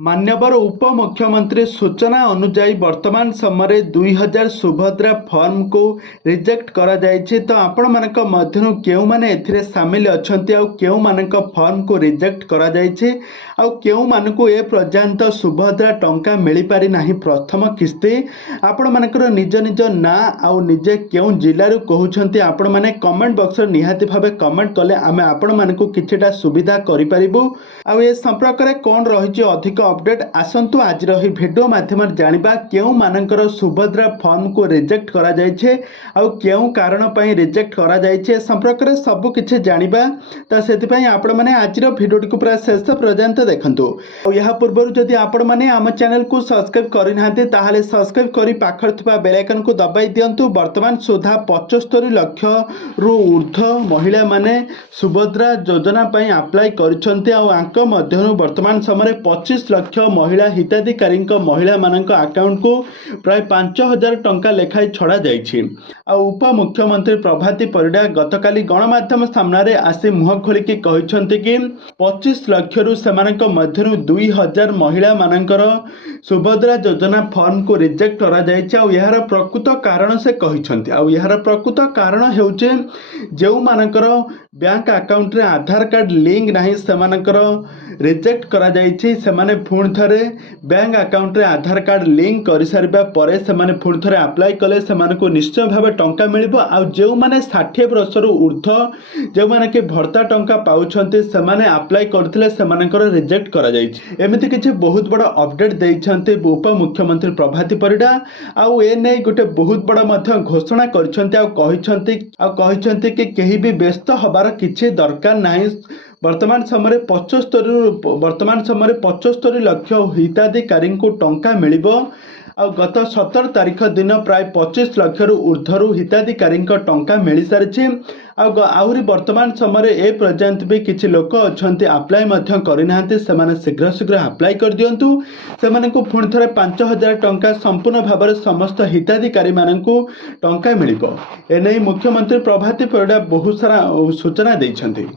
मान्यवर उपमुख्यमंत्री सूचना अनुजाई वर्तमान समय 2000 सुभद्रा फॉर्म को रिजेक्ट करा जायछि। तो आपण मानक मध्यनु केउ माने एथिरे शामिल अछंती आ केउ मानक फॉर्म को रिजेक्ट करा जायछि आ केउ मानकु ए पर्यंत सुभद्रा टंका मिली पारि नाही प्रथम किस्ती। आपण मानकर निज निज ना आ निजे केउ जिल्ला रु कहउछंती आपण माने कमेंट बॉक्स रे निहाती भाबे कमेंट कले आमे आपण मानकु किछटा सुविधा करि परिबु। आ ए संपर्क रे कोन रहिछि अधिक अपडेट आसंतु आज रही वीडियो माध्यम जानिबा केउ मानकर सुभद्रा फॉर्म को रिजेक्ट करा जायछे आ केउ कारण पई रिजेक्ट करा जायछे संपर्क रे सब किछि जानिबा। त सेति पई आपण माने आज रो वीडियो को पूरा शेष पर्यंत देखंतु। आ यहा पूर्व जदि आपण माने हम चैनल को सब्सक्राइब करि नाहंते ताहाले सब्सक्राइब करि पाखर थबा बेल आइकन को दबाई दियंतु। वर्तमान सुधा 75 लाख रु ऊर्ध्व महिला माने सुभद्रा योजना पई अप्लाई करिसंते आ आंक मध्यनु वर्तमान समय 25 लाख महिला हिताधिकारी महिला मानक अकाउंट को प्राय 5000 टंका लेखाई छड़ा जाइछि। आ उप मुख्यमंत्री प्रभाती परिडा गतकाली गणमाध्यम सामने आसी मुह खोलिकी कहिसंती कि 25 लाख रु सेमानक मध्यनु 2000 महिला मानकर सुभद्रा योजना फॉर्म को रिजेक्ट करा जाइछि। आ यार प्रकृत कारण से कहिसंती। आ यार प्रकृत कारण हेउचे जेउ मानकर बैंक अकाउंट रे आधार कार्ड लिंक नाही सेमानकर रिजेक्ट करा जाइछि। सेमाने पुणी थरे बैंक अकाउंट रे आधार कार्ड लिंक कर सारिबा परे सेमाने पुणी थरे अप्लाई कले सेमानकु निश्चय भाबे टंका मिलिबो। आ जेउ माने 60 वर्ष रु ऊर्ध्व जेउ माने के भर्ता टंका पाउछंती सेमाने अप्लाई करथिले सेमानकर रिजेक्ट करा जाइछि। एमिति किछि बहुत बड़ अपडेट दैछंती उप मुख्यमंत्री प्रभाती परिडा। आ ए नै गोटे बहुत बड़ मध्य घोषणा करछंती आ कहिसंती कि केही भी व्यस्त हबार किछि दरकार नाही। वर्तमान समय 75 लाख हिताधिकारी को टंका मिलिबो। आ गत 17 तारीख दिन प्राय 25 लाख रु ऊर्ध्व हिताधिकारी टंका मिल सारी। आहुरी वर्तमान समय ए पर्यंत भी किछि लोक अछंती अप्लाई मध्य करिनाहांती सेमाने शीघ्र शीघ्र अप्लाई कर दियंतु। सेमानकु पुणी थरे 5000 टंका संपूर्ण भाव समस्त हिताधिकारी मानकु टंका मिलिबो। एनै मुख्यमंत्री प्रभाती परिडा बहुत सारा सूचना दैछंती।